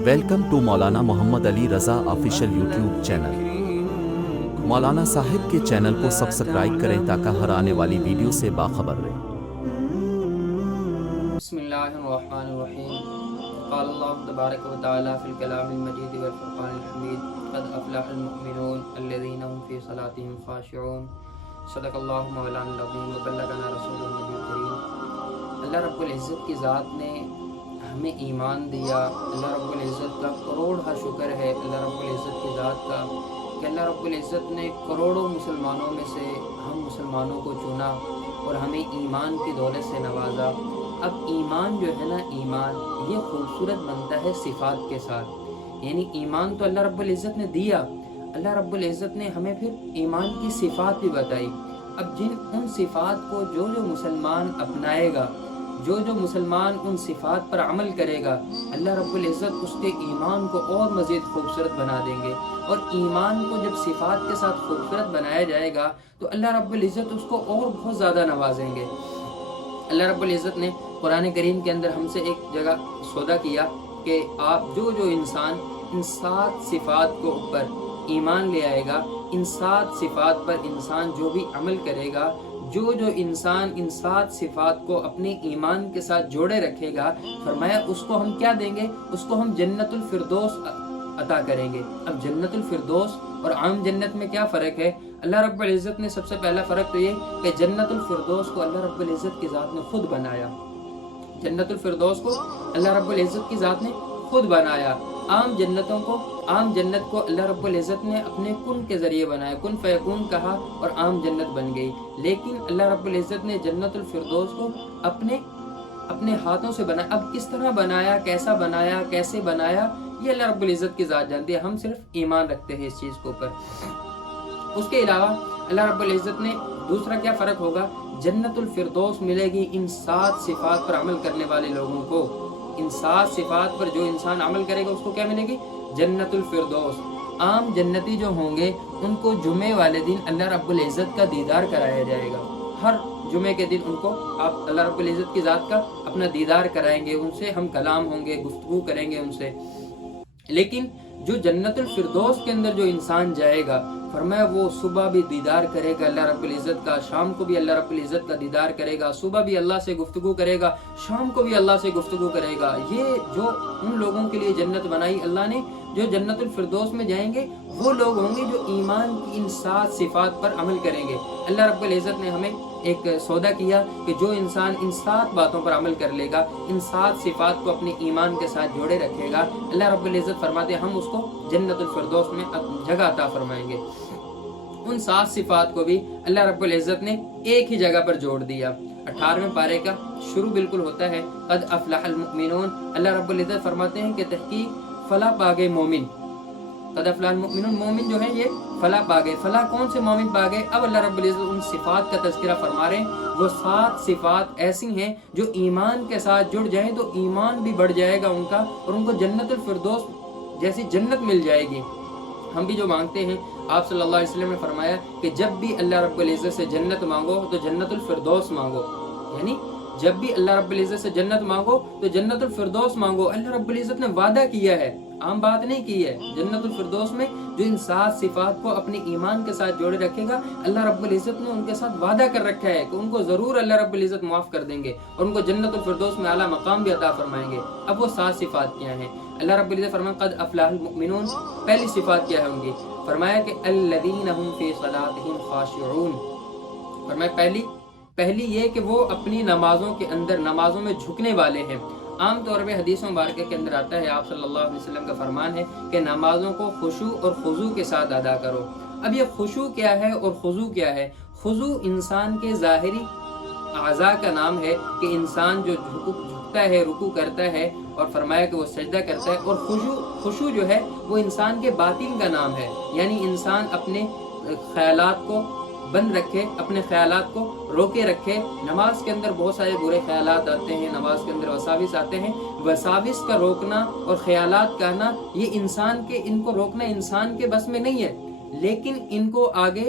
Welcome to Maulana Mohammad Ali Raza official YouTube channel. मौलाना साहिब के channel को subscribe करें ताकि हर आने वाली वीडियो से बाखबर रहें। बिस्मिल्लाहिर्रहमानिर्रहीम। क़ाल अल्लाहु तबारक व तआला फ़िल कलामिल मजीद वल फ़ुरक़ानिल हमीद क़द अफ़लहल मुमिनून अल्लज़ीना हुम फ़ी सलातिहिम ख़ाशिऊन। सदक़ल्लाहु मौलाना अज़ीम व बल्लगना रसूलुन नबी करीम। अल्लाह रब्बुल इज़्ज़त की ज़ात ने हमें ईमान दिया। अल्लाह रब्बुल इज़्ज़त का करोड़ शुक्र है अल्लाह रब्बुल इज़्ज़त की ज़ात का कि अल्लाह रब्बुल इज़्ज़त ने करोड़ों मुसलमानों में से हम मुसलमानों को चुना और हमें ईमान की दौलत से नवाजा। अब ईमान जो है ना, ईमान ये खूबसूरत बनता है सिफ़ात के साथ। यानी ईमान तो अल्लाह रब्बुल इज़्ज़त ने दिया, अल्लाह रब्बुल इज़्ज़त ने हमें फिर ईमान की सिफ़ात भी बताई। अब उन सिफ़ात को जो मुसलमान अपनाएगा, जो मुसलमान उन सिफ़ात पर अमल करेगा, अल्लाह रब्बुल इज़्ज़त उसके ईमान को और मज़ीद खूबसूरत बना देंगे। और ईमान को जब सिफ़ात के साथ खूबसूरत बनाया जाएगा तो अल्लाह रब्बुल इज़्ज़त उसको और बहुत ज़्यादा नवाजेंगे। अल्लाह रब्बुल इज़्ज़त ने कुरान करीम के अंदर हमसे एक जगह सौदा किया कि आप जो इंसान इन 7 सिफ़ात को ऊपर ईमान ले आएगा, इन 7 सिफ़ात पर इंसान जो भी अमल करेगा, जो इंसान इन 7 सिफ़ात को अपने ईमान के साथ जोड़े रखेगा, फरमाया उसको हम क्या देंगे, उसको हम जन्नतुल फिरदौस अता करेंगे। अब जन्नतुल फिरदौस और आम जन्नत में क्या फ़र्क है? अल्लाह रब्बुल इज़्ज़त ने सबसे पहला फ़र्क तो ये कि जन्नतुल फिरदौस को अल्लाह रब्बुल इज़्ज़त की ज़ात ने खुद बनाया। जन्नतुल फिरदौस को अल्लाह रब्बुल इज़्ज़त की ज़ात ने खुद बनाया। आम जन्नत को अल्लाह रब्बुल इज़्ज़त ने अपने कुन के ज़रिए बनाया, कुन फ़यकून कहा और आम जन्नत बन गई। लेकिन अल्लाह रब्बुल इज़्ज़त ने जन्नतुल फिरदौस को अपने हाथों से बनाया। अब किस तरह बनाया, कैसा बनाया, कैसे बनाया, ये अल्लाह रब्बुल इज़्ज़त की ज़ात जानती है। हम सिर्फ ईमान रखते हैं इस चीज़ के ऊपर। उसके अलावा अल्लाह रब्बुल इज़्ज़त ने दूसरा क्या फ़र्क होगा, जन्नतुल फिरदौस मिलेगी इन 7 सिफ़ात पर अमल करने वाले लोगों को। इन 7 सिफ़ात पर जो इंसान अमल करेगा उसको क्या मिलेगी, जन्नतुल फिरदौस। आम जन्नती जो होंगे उनको जुमे वाले दिन अल्लाह रब्बुल इज़्ज़त का दीदार कराया जाएगा। हर जुमे के दिन उनको आप अल्लाह रब्बुल इज़्ज़त की ज़ात का अपना दीदार कराएंगे, उनसे हम कलाम होंगे, गुफ्तगू करेंगे उनसे। लेकिन जो जन्नतुल फिरदौस के अंदर जो इंसान जाएगा, फरमाया वो सुबह भी दीदार करेगा अल्लाह रब्बुल इज़्ज़त का, शाम को भी अल्लाह रब्बुल इज़्ज़त का दीदार करेगा, सुबह भी अल्लाह से गुफ्तगू करेगा, शाम को भी अल्लाह से गुफ्तगू करेगा। ये जो उन लोगों के लिए जन्नत बनाई अल्लाह ने, जो जन्नतुल फिरदौस में जाएंगे वो लोग होंगे जो ईमान की इन 7 सिफ़ात पर अमल करेंगे। अल्लाह रब्बुल इज़्ज़त ने हमें एक सौदा किया कि जो इंसान इन 7 बातों पर अमल कर लेगा, इन 7 सिफ़ात को अपने ईमान के साथ जोड़े रखेगा, अल्लाह रब्बुल इज़्ज़त फरमाते हम उसको जन्नतुल फिरदौस में जगह अता फरमाएंगे। उन 7 सिफ़ात को भी अल्लाह रब्बुल इज़्ज़त ने एक ही जगह पर जोड़ दिया। 18वें पारे का शुरू बिल्कुल होता है क़द अफ़लहल मुमिनून। अल्लाह रब्बुल इज़्ज़त फरमाते हैं कि तहक़ीक़ फलाह पा गए मोमिन। क़द अफ़लहल मुमिनून, मोमिन जो है ये फलाह पा गए। फलाह कौन से मोमिन पा गए? अब अल्लाह रब्बुल इज़्ज़त उन सिफ़ात का तज़किरा फरमा रहे हैं। वो 7 सिफ़ात ऐसी हैं जो ईमान के साथ जुड़ जाएं तो ईमान भी बढ़ जाएगा उनका और उनको जन्नतुल फिरदौस जैसी जन्नत मिल जाएगी। हम भी जो मांगते हैं, आप सल्लल्लाहु अलैहि वसल्लम ने फरमाया कि जब भी अल्लाह रब्बुल इज़्ज़त से जन्नत मांगो तो जन्नतुल फिरदौस मांगो। यानी जब भी अल्लाह रब्बुल इज़्ज़त से जन्नत मांगो तो जन्नतुल फिरदौस मांगो। अल्लाह रब्बुल इज़्ज़त ने वादा किया है, आम बात नहीं की है। जन्नतुल फिरदौस में जो इन 7 सिफ़ात को अपने ईमान के साथ जोड़े रखेगा, अल्लाह रब्बुल इज़्ज़त ने उनके साथ वादा कर रखा है कि उनको ज़रूर अल्लाह रब्बुल इज़्ज़त माफ़ कर देंगे और उनको जन्नतुल फिरदौस में आला मकाम भी अता फरमाएंगे। अब वो 7 सिफ़ात क्या हैं? अल्लाह रब्बुल इज़्ज़त फरमाया क़द अफ़लहल मुमिनून। पहली सिफ़ात क्या है उनकी? फरमाया कि अल्लज़ीना हुम फ़ी सलातिहिम ख़ाशिऊन। फरमाया पहली ये कि वो अपनी नमाज़ों के अंदर, नमाज़ों में झुकने वाले हैं। आम तौर पे हदीस मुबारक के अंदर आता है, आप सल्लल्लाहु अलैहि वसल्लम का फरमान है कि नमाज़ों को खुशू और खुजू के साथ अदा करो। अब ये खुशू क्या है और खुजू क्या है? खुजू इंसान के ज़ाहिरी आज़ा का नाम है कि इंसान जो झुकता है, रुकू करता है और फरमाया कि वो सजदा करता है। और खुशू जो है वो इंसान के बातिन का नाम है, यानी इंसान अपने ख्यालात को बंद रखे, अपने ख्यालात को रोके रखे। नमाज के अंदर बहुत सारे बुरे ख्यालात आते हैं, नमाज के अंदर वसाविस आते हैं। वसाविस का रोकना और ख्यालात का आना, ये इनको रोकना इंसान के बस में नहीं है, लेकिन इनको आगे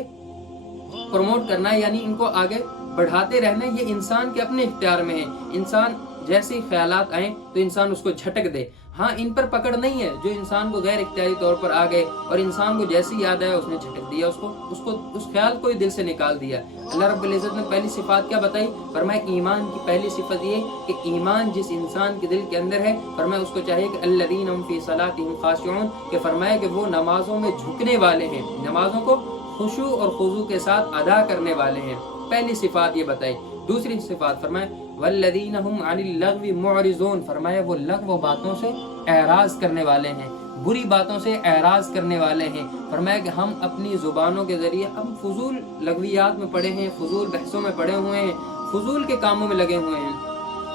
प्रमोट करना यानी इनको आगे बढ़ाते रहना ये इंसान के अपने इख्तियार में है। इंसान जैसे ख्यालात आए तो इंसान उसको झटक दे। ہاں ان پر پکڑ نہیں ہے جو انسان کو غیر اختیاری طور پر آ گئے اور انسان کو جیسی یاد آیا اس نے جھٹک دیا، اس خیال کو ہی دل سے نکال دیا۔ اللہ رب العزت نے پہلی صفات کیا بتائی؟ فرمایا ایمان کی پہلی صفت یہ کہ ایمان جس انسان کے دل کے اندر ہے، فرمایا اس کو چاہیے کہ الذین هم فی صلاتهم خاشعون، کہ فرمایا کہ وہ نمازوں میں جھکنے والے ہیں، نمازوں کو خشوع اور خضوع کے ساتھ ادا کرنے والے ہیں۔ پہلی صفات یہ بتائی۔ دوسری صفات فرمایا والذین هم عن اللغو معرضون، فرمایا وہ لغو باتوں سے اعراض کرنے والے ہیں، بری باتوں سے اعراض کرنے والے ہیں۔ فرمایا کہ ہم اپنی زبانوں کے ذریعے ہم فضول لغویات میں پڑے ہیں، فضول بحثوں میں پڑے ہوئے ہیں، فضول کے کاموں میں لگے ہوئے ہیں۔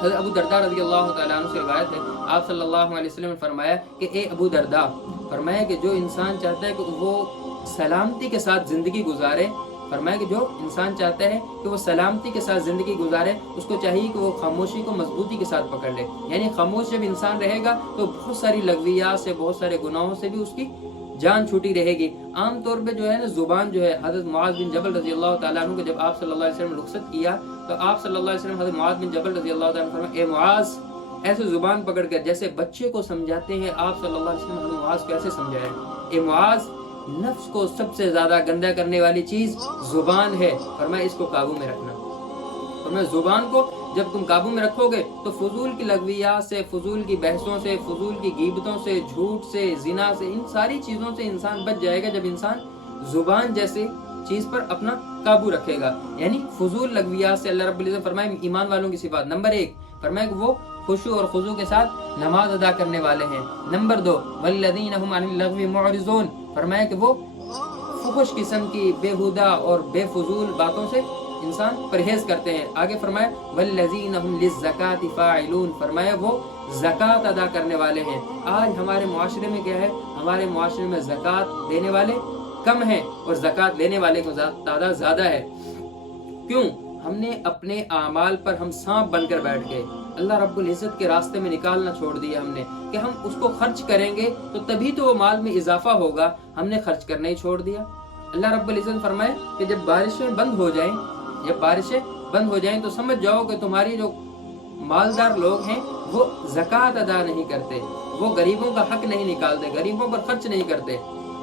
حضرت ابو درداء رضی اللہ تعالیٰ عنہ سے روایت ہے، آپ صلی اللہ علیہ وسلم نے فرمایا کہ اے ابو درداء، فرمایا کہ جو انسان چاہتا ہے کہ وہ سلامتی کے ساتھ زندگی گزارے، فرمایا کہ جو انسان چاہتا ہے کہ وہ سلامتی کے ساتھ زندگی گزارے، اس کو چاہیے کہ وہ خاموشی کو مضبوطی کے ساتھ پکڑ لے۔ یعنی خاموش جب انسان رہے گا تو بہت ساری لغویات سے، بہت سارے گناہوں سے بھی اس کی جان چھوٹی رہے گی۔ عام طور پہ جو ہے نا زبان جو ہے، حضرت معاذ بن جبل رضی اللہ تعالیٰ عنہ کو جب آپ صلی اللہ علیہ وسلم نے رخصت کیا تو آپ صلی اللہ علیہ وسلم حضرت معاذ بن جبل رضی اللہ تعالیٰ عنہ فرمایا اے معاذ، ایسے زبان پکڑ کر جیسے بچے کو سمجھاتے ہیں آپ صلی اللہ علیہ وسلم حضرت معاذ کو ایسے سمجھایا، اے معاذ، نفس کو سب سے زیادہ گندا کرنے والی چیز زبان ہے، فرمایا اس کو قابو میں رکھنا۔ فرمایا زبان کو جب تم قابو میں رکھو گے تو فضول کی لغویات سے، فضول کی بحثوں سے، فضول کی غیبتوں سے، جھوٹ سے، زنا سے، ان ساری چیزوں سے انسان بچ جائے گا جب انسان زبان جیسی چیز پر اپنا قابو رکھے گا۔ یعنی فضول لغویات سے اللہ رب العزت فرمائے ایمان والوں کی صفات نمبر 1 فرمائے کہ وہ خشوع اور خضوع کے ساتھ نماز ادا کرنے والے ہیں۔ نمبر 2 والذین هم عن اللغو معرضون، فرمایا کہ وہ فحش قسم کی بےہودہ اور بے فضول باتوں سے انسان پرہیز کرتے ہیں۔ آگے فرمایا والذین هم للزکاۃ فاعلون، فرمایا وہ زکوٰۃ ادا کرنے والے ہیں۔ آج ہمارے معاشرے میں کیا ہے؟ ہمارے معاشرے میں زکوٰۃ دینے والے کم ہیں اور زکوٰۃ لینے والے کو تعداد زیادہ ہے۔ کیوں؟ ہم نے اپنے اعمال پر ہم سانپ بن کر بیٹھ گئے، اللہ رب العزت کے راستے میں نکالنا چھوڑ دیا ہم نے کہ ہم اس کو خرچ کریں گے تو تبھی تو وہ مال میں اضافہ ہوگا، ہم نے خرچ کرنا ہی چھوڑ دیا۔ اللہ رب العزت فرمائے کہ جب بارشیں بند ہو جائیں، جب بارشیں بند ہو جائیں تو سمجھ جاؤ کہ تمہاری جو مالدار لوگ ہیں وہ زکوٰۃ ادا نہیں کرتے، وہ غریبوں کا حق نہیں نکالتے، غریبوں پر خرچ نہیں کرتے۔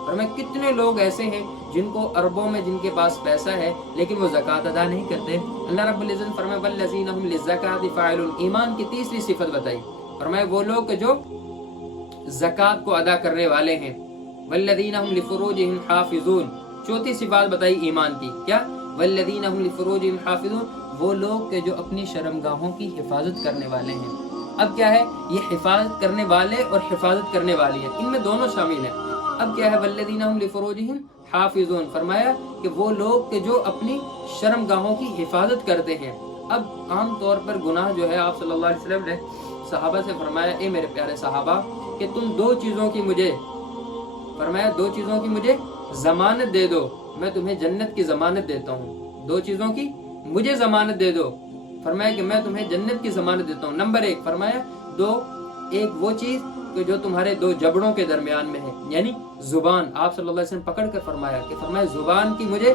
فرمایا کتنے لوگ ایسے ہیں جن کو اربوں میں جن کے پاس پیسہ ہے لیکن وہ زکوٰۃ ادا نہیں کرتے۔ اللہ رب العزت فرمایا والذین هم للزکاۃ فاعلون، ایمان کی تیسری صفت بتائی، فرمایا وہ لوگ جو زکوٰۃ کو ادا کرنے والے ہیں۔ والذین هم لفروجهم حافظون، چوتھی صفات بتائی ایمان کی، کیا؟ والذین هم لفروجهم حافظون، وہ لوگ کہ جو اپنی شرمگاہوں کی حفاظت کرنے والے ہیں۔ اب کیا ہے؟ یہ حفاظت کرنے والے اور حفاظت کرنے والی ہیں، ان میں دونوں شامل ہیں۔ اب کیا ہے؟ والذین هم لفروجهم حافظون، فرمایا کہ وہ لوگ کہ جو اپنی شرمگاہوں کی حفاظت کرتے ہیں۔ اب عام طور پر گناہ جو ہے، آپ صلی اللہ علیہ وسلم نے صحابہ سے فرمایا اے میرے پیارے صحابہ کہ تم دو چیزوں کی مجھے، فرمایا دو چیزوں کی مجھے ضمانت دے دو، میں تمہیں جنت کی ضمانت دیتا ہوں۔ دو چیزوں کی مجھے ضمانت دے دو، فرمایا کہ میں تمہیں جنت کی ضمانت دیتا ہوں۔ نمبر 1 فرمایا ایک وہ چیز کہ جو تمہارے دو جبڑوں کے درمیان میں ہے، یعنی زبان۔ آپ صلی اللہ علیہ وسلم پکڑ کر فرمایا کہ فرمایا زبان کی مجھے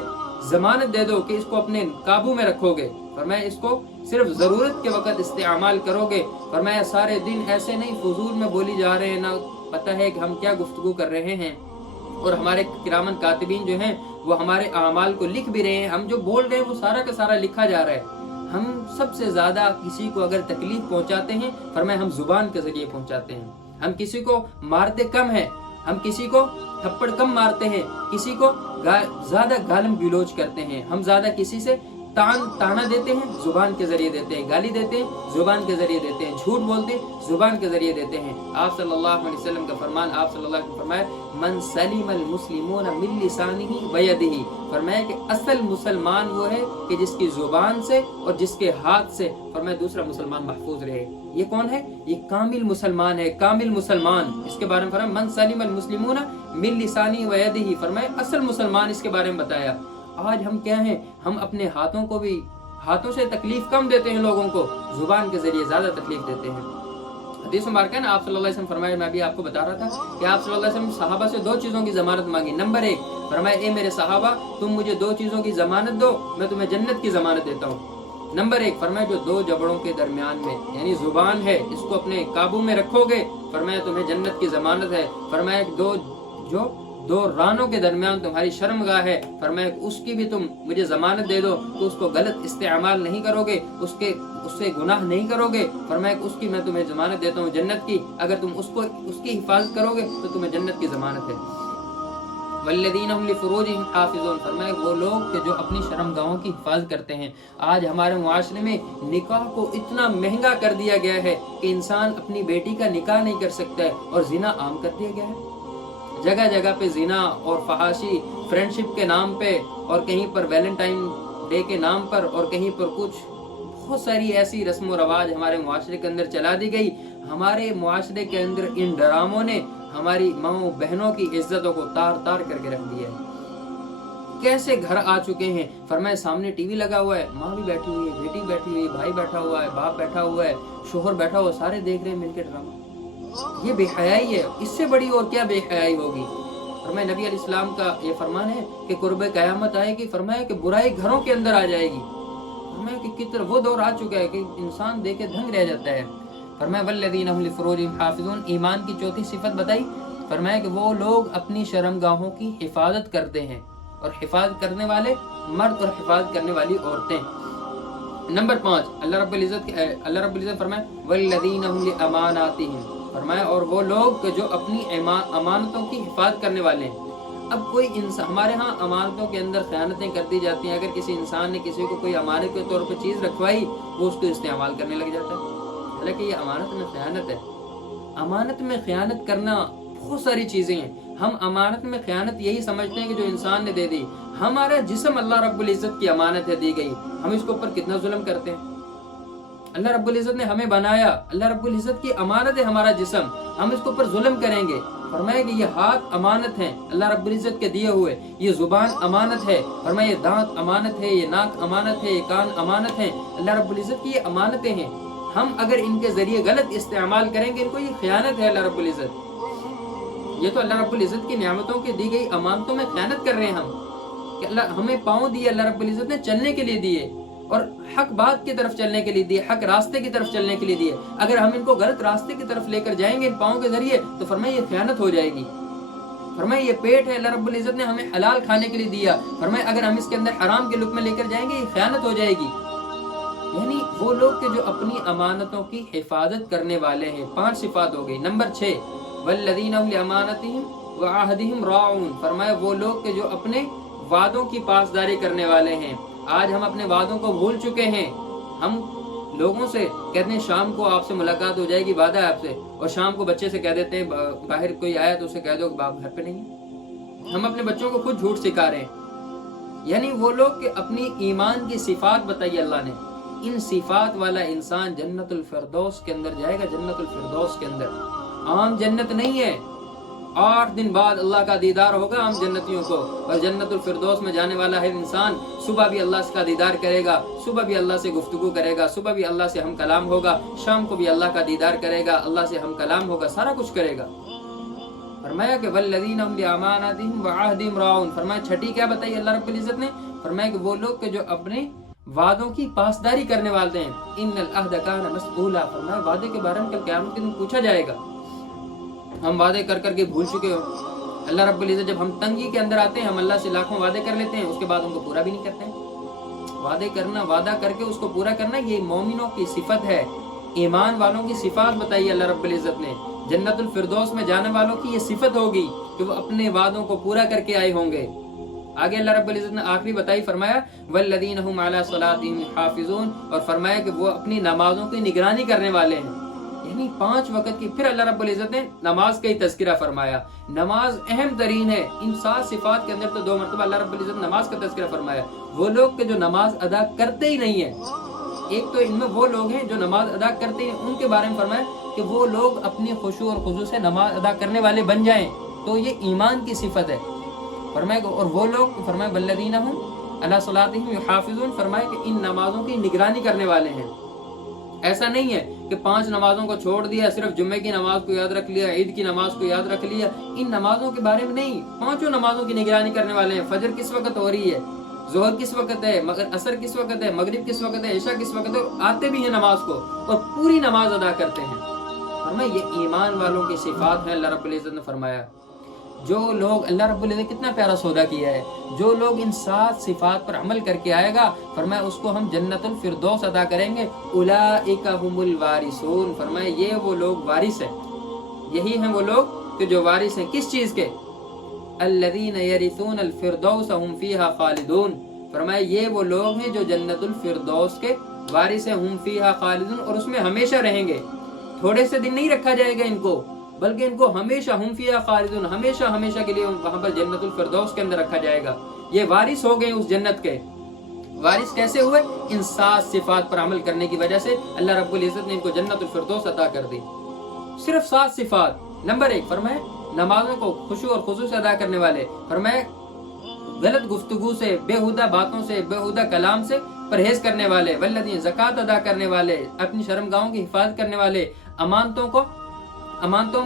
ضمانت دے دو کہ اس کو اپنے قابو میں رکھو گے، فرمایا اس کو صرف ضرورت کے وقت استعمال کرو گے، فرمایا سارے دن ایسے نہیں فضول میں بولی جا رہے ہیں، نہ پتہ ہے کہ ہم کیا گفتگو کر رہے ہیں، اور ہمارے کرامن کاتبین جو ہیں وہ ہمارے اعمال کو لکھ بھی رہے ہیں، ہم جو بول رہے ہیں وہ سارا کا سارا لکھا جا رہا ہے۔ ہم سب سے زیادہ کسی کو اگر تکلیف پہنچاتے ہیں، فرمایا ہم زبان کے ذریعے پہنچاتے ہیں۔ ہم کسی کو مارتے کم ہیں، ہم کسی کو تھپڑ کم مارتے ہیں، کسی کو زیادہ گالم گلوچ کرتے ہیں، ہم زیادہ کسی سے تانا دیتے ہیں، زبان کے ذریعے دیتے ہیں، گالی دیتے ہیں، زبان کے ذریعے دیتے ہیں، جھوٹ بولتے ہیں، زبان کے ذریعے دیتے ہیں۔ آپ صلی اللہ علیہ وسلم کا فرمان، آپ صلی اللہ علیہ وسلم فرمایا من سلم المسلمون من لسانہ ویدہ، فرمایا کہ اصل مسلمان وہ ہے کہ جس کی زبان سے اور جس کے ہاتھ سے فرمایا دوسرا مسلمان محفوظ رہے۔ یہ کون ہے؟ یہ کامل مسلمان ہے، کامل مسلمان۔ اس کے بارے میں فرمایا من سلم المسلمون من لسانہ ویدہ، فرمایا اصل مسلمان، اس کے بارے میں بتایا۔ آج ہم کیا ہیں؟ ہم اپنے ہاتھوں کو بھی، ہاتھوں سے تکلیف کم دیتے ہیں لوگوں کو، زبان کے ذریعے زیادہ تکلیف دیتے ہیں۔ حدیث مبارکہ ہے نا، آپ صلی اللہ علیہ وسلم فرمایا، میں بھی آپ کو بتا رہا تھا کہ آپ صلی اللہ علیہ وسلم صحابہ سے دو چیزوں کی ضمانت مانگی۔ نمبر 1 فرمایا اے میرے صحابہ تم مجھے دو چیزوں کی ضمانت دو، میں تمہیں جنت کی ضمانت دیتا ہوں۔ नंबर 1 फरमाया जो दो जबड़ों के दरमियान में यानी जुबान है इसको अपने काबू में रखोगे, फरमाया तुम्हें जन्नत की जमानत है। फरमाया दो रानों के दरमियान तुम्हारी शर्मगाह है, फरमाया उसकी भी तुम मुझे जमानत दे दो तो उसको गलत इस्तेमाल नहीं करोगे, उससे गुनाह नहीं करोगे, फरमाया उसकी मैं तुम्हें जमानत देता हूँ जन्नत की, अगर तुम उसकी हिफाजत करोगे तो तुम्हें जन्नत की जमानत है। वल्लज़ीना हुम लिफ़ुरूजिहिम हाफ़िज़ून, फरमाया वो लोग कि जो अपनी शर्मगाहों की हिफाजत करते हैं। आज हमारे मुआशरे में निकाह को इतना महंगा कर दिया गया है कि इंसान अपनी बेटी का निकाह नहीं कर सकता है और जिना आम कर दिया गया है। जगह जगह पे जिना और फहाशी फ्रेंडशिप के नाम पे और कहीं पर वैलेंटाइन डे के नाम पर और कहीं पर कुछ बहुत सारी ऐसी रस्म व रवाज हमारे मुआशरे के अंदर चला दी गई। हमारे मुआशरे के अंदर इन ड्रामों ने हमारी माओ बहनों की इज्जतों को तार तार करके रख दिया है। कैसे घर आ चुके हैं, फरमाया सामने टीवी लगा हुआ है, माँ भी बैठी हुई है, बेटी बैठी हुई है, भाई बैठा हुआ है, बाप बैठा हुआ है, शोहर बैठा हुआ, सारे देख रहे हैं मिलकर ड्रामा। ये बेहयाई है, इससे बड़ी और क्या बेहयाई होगी। फरमाया नबी अलैहिस्सलाम का ये फरमान है कि कुर्बे क़यामत आएगी, फरमाया कि बुराई घरों के अंदर आ जाएगी। फरमाया कि कितना वो दौर आ चुका है कि इंसान देखे दंग रह जाता है। फरमाया वल्लज़ीना हुम लिफ़ुरूजिहिम हाफ़िज़ून, ईमान की चौथी सिफत बताई, फरमाया कि वो लोग अपनी शर्मगाहों की हिफाजत करते हैं और हिफाजत करने वाले मर्द और हिफाजत करने वाली औरतें। नंबर 5 अल्लाह रब्बुल इज़्ज़त फरमाया वल्लज़ीना हुम लिअमानातिहिम, फरमाया और वो लोग जो अपनी अमानतों की हिफाजत करने वाले हैं। अब कोई इंसान, हमारे यहाँ अमानतों के अंदर खयानतें कर दी जाती हैं। अगर किसी इंसान ने किसी को कोई अमानत के तौर पर चीज़ रखवाई, वो उसको इस्तेमाल करने लग जाता है, हालांकि ये अमानत में खयानत है। अमानत में खयानत करना बहुत सारी चीज़ें हैं। हम अमानत में खयानत यही समझते हैं कि जो इंसान ने दे दी, हमारा जिस्म अल्लाह रब्बुल इज़्ज़त की अमानत है दी गई, हम इसके ऊपर कितना जुल्म करते हैं। अल्लाह रब्बुल इज़्ज़त ने हमें बनाया, अल्लाह रब्बुल इज़्ज़त की अमानत है हमारा जिस्म, हम इसके ऊपर जुल्म करेंगे। फरमाया कि ये हाथ अमानत है अल्लाह रब्बुल इज़्ज़त के दिए हुए, ये जुबान अमानत है, फरमाया ये दांत अमानत है, ये नाक अमानत है, ये कान अमानत है, अल्लाह रब्बुल इज़्ज़त की ये अमानतें हैं। हम अगर इनके जरिए गलत इस्तेमाल करेंगे, इनको ये खयानत है अल्लाह रब्बुल इज़्ज़त। ये तो अल्लाह रब्बुल इज़्ज़त की नियामतों की दी गई अमानतों में खयानत कर रहे हैं हम कि अल्लाह हमें पाँव दिए, अल्लाह रब्बुल इज़्ज़त ने चलने के लिए दिए और हक बात की तरफ चलने के लिए दिए, हक रास्ते की तरफ चलने के लिए दिए। अगर हम इनको गलत रास्ते की तरफ लेकर जाएंगे इन पाँव के जरिए, तो फरमाया ये खयानत हो जाएगी। फरमाया ये पेट है, अल्लाह रब्बुल इज़्ज़त ने हमें हलाल खाने के लिए दिया, फरमाया अगर हम इसके अंदर हराम के लुक़्मे लेकर जाएंगे, ये खयानत हो जाएगी। यानी वो लोग के जो अपनी अमानतों की हिफाजत करने वाले हैं। 5 सिफात हो गई। नंबर 6 वल्लज़ीना हुम लिअमानतिहिम व अहदिहिम राऊन, फरमाया वो लोग के जो अपने वादों की पासदारी करने वाले हैं। आज हम अपने वादों को भूल चुके हैं। हम लोगों से कहते हैं शाम को आपसे मुलाकात हो जाएगी, वादा है आपसे, और शाम को बच्चे से कह देते हैं बाहर कोई आया तो उसे कह दो कि बाप घर पे नहीं है। हम अपने बच्चों को खुद झूठ सिखा रहे हैं। यानी वो लोग के अपनी ईमान की सिफात बताई अल्लाह ने, इन सिफात वाला इंसान जन्नतुल फिरदौस के अंदर जाएगा। जन्नतुल फिरदौस के अंदर आम जन्नत नहीं है, 8 दिन बाद अल्लाह का दीदार होगा आम जन्नतियों को। और जन्नतुल फिरदौस में जाने वाला है इंसान, सुबह भी अल्लाह का दीदार करेगा, सुबह भी अल्लाह से गुफ्तगू करेगा, सुबह भी अल्लाह से हम कलाम होगा, शाम को भी अल्लाह का दीदार करेगा, अल्लाह से हम कलाम होगा, सारा कुछ करेगा। फरमाया कि वल्लज़ीना हुम लिअमानातिहिम व अहदिहिम राऊन, फरमाया छठी क्या बताई अल्लाह रब्बुल इज़्ज़त ने, फरमाया कि वो लोग के जो अपने वादों की पासदारी करने वाले हैं। इन्नल अहद कान मसऊला, फरमाया वादे के बारे में कल क़यामत के दिन पूछा जाएगा। हम वादे कर करके भूल चुके हो। अल्लाह रब्बुल इज़्ज़त जब हम तंगी के अंदर आते हैं, हम अल्लाह से लाखों वादे कर लेते हैं, उसके बाद उनको पूरा भी नहीं करते हैं। वादे करना, वादा करके उसको पूरा करना, ये मोमिनों की सिफत है, ईमान वालों की सिफात बताई अल्लाह रब्बुल इज़्ज़त ने। जन्नतुल फिरदौस में जाने वालों की ये सिफत होगी कि वो अपने वादों को पूरा करके आए होंगे। आगे अल्लाह रब्बुल इज़्ज़त ने आखिरी बताई, फरमाया वल्लज़ीना हुम अला सलातिहिम हाफिज़ून, और फरमाया कि वो अपनी नमाजों की निगरानी करने वाले हैं। यानी 5 वक्त की। फिर अल्लाह रब्बुल इज़्ज़त ने नमाज का ही तज़किरा फरमाया। नमाज अहम तरीन है। इन 7 सिफात के अंदर तो 2 मरतबा अल्लाह रब्बुल इज़्ज़त ने नमाज का तज़किरा फरमाया। वो लोग के जो नमाज अदा करते ही नहीं है, एक तो इनमें वो लोग हैं जो नमाज अदा करते हैं, उनके बारे में फरमाया कि वो लोग अपनी खुशू और खुजू से नमाज अदा करने वाले बन जाएं, तो ये ईमान की सिफत है। फरमाया और वो लोग, फरमाया वल्लज़ीना हुम अला सलातिहिम युहाफ़िज़ून, फरमाया कि इन नमाजों की निगरानी करने वाले हैं। ऐसा नहीं है कि 5 नमाजों को छोड़ दिया, सिर्फ जुम्मे की नमाज को याद रख लिया, ईद की नमाज को याद रख लिया। इन नमाजों के बारे में नहीं, 5 नमाजों की निगरानी करने वाले हैं। फजर किस वक्त हो रही है, ज़ोहर किस वक्त है, मगर असर किस वक्त है, मगरिब किस वक्त है, इशा किस वक्त है, और आते भी हैं नमाज को और पूरी नमाज अदा करते हैं। फरमाया ये ईमान वालों की सिफात है। अल्लाह रब्बुल इज़्ज़त ने फरमाया जो लोग, अल्लाह रब्बुल इज़्ज़त कितना प्यारा सौदा किया है, जो लोग इन 7 सिफात पर अमल करके आएगा, फरमाया उसको हम जन्नतुल फिरदौस अदा करेंगे। उलाइका हुमुल वारिसून, फरमाया ये वो लोग वारिस हैं, यही हैं वो लोग कि जो वारिस हैं किस चीज़ के, अल्लज़ीना यरिसूनल फिरदौस हुम फीहा खालिदून, फरमाया ये वो लोग हैं जो जन्नतुल फिरदौस के वारिस हैं, हुम फीहा खालिदून, और उसमें हमेशा रहेंगे। थोड़े से दिन नहीं रखा जाएगा इनको, बल्कि इनको हमेशा, हुम फीहा खालिदून, हमेशा हमेशा के लिए वहां पर जन्नतुल फिरदौस के अंदर रखा जाएगा। ये वारिस हो गए उस जन्नत के। वारिस कैसे हुए? इन 7 सिफात पर अमल करने की वजह से अल्लाह रब्बुल इज़्ज़त ने इनको जन्नतुल फिरदौस अता कर दी। सिर्फ 7 सिफात। नंबर 1 फरमाए नमाजों को खुशू और खुशू से अदा करने वाले, फरमाए गलत गुफ्तगू से, बेहुदा बातों से, बेहुदा कलाम से परहेज करने वाले, वल्लज़ीन ज़कात अदा करने वाले, अपनी शर्मगाहों की हिफाजत करने वाले, अमानतों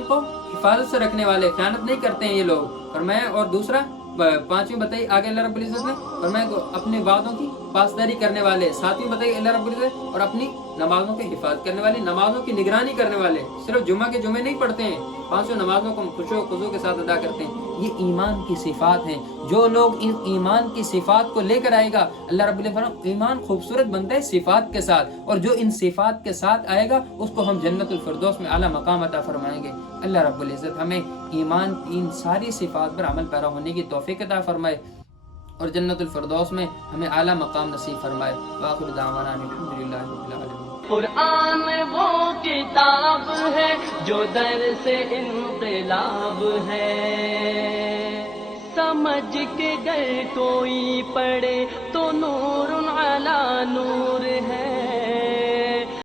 को हिफाजत से रखने वाले, खयानत नहीं करते हैं ये लोग। फरमाया और दूसरा 5वीं बताई आगे अल्लाह रब्बुल इज़्ज़त ने, फरमाया को अपने वादों की पासदारी करने वाले। 7वीं बताई अल्लाह रब्बुल इज़्ज़त और अपनी नमाजों की हिफाजत करने वाले, नमाजों की निगरानी करने वाले। सिर्फ जुम्मा के जुमे नहीं पढ़ते हैं, 5 नमाजों को खुशू खुजू के साथ अदा करते हैं। ये ईमान की सिफात हैं। जो लोग इन ईमान की सिफात को लेकर आएगा, अल्लाह रब्बुल इज़्ज़त फरमाता है ईमान खूबसूरत बनता है सिफात के साथ, और जो इन सिफात के साथ आएगा उसको हम जन्नतुल फिरदौस में आला मकाम अता फरमाएंगे। अल्लाह रब्बुल इज़्ज़त हमें ईमान की इन सारी सिफात पर अमल पैरा होने की तौफीक अता फरमाए और जन्नतुल फिरदौस में हमें आला मकाम नसीब फरमाए। वाखिर दावाना अल्हम्दुलिल्लाहि रब्बिल आलमीन। कुरान वो किताब है जो दर से इनकलाब है, समझ के गए कोई पढ़े तो नूरुन अला नूर है।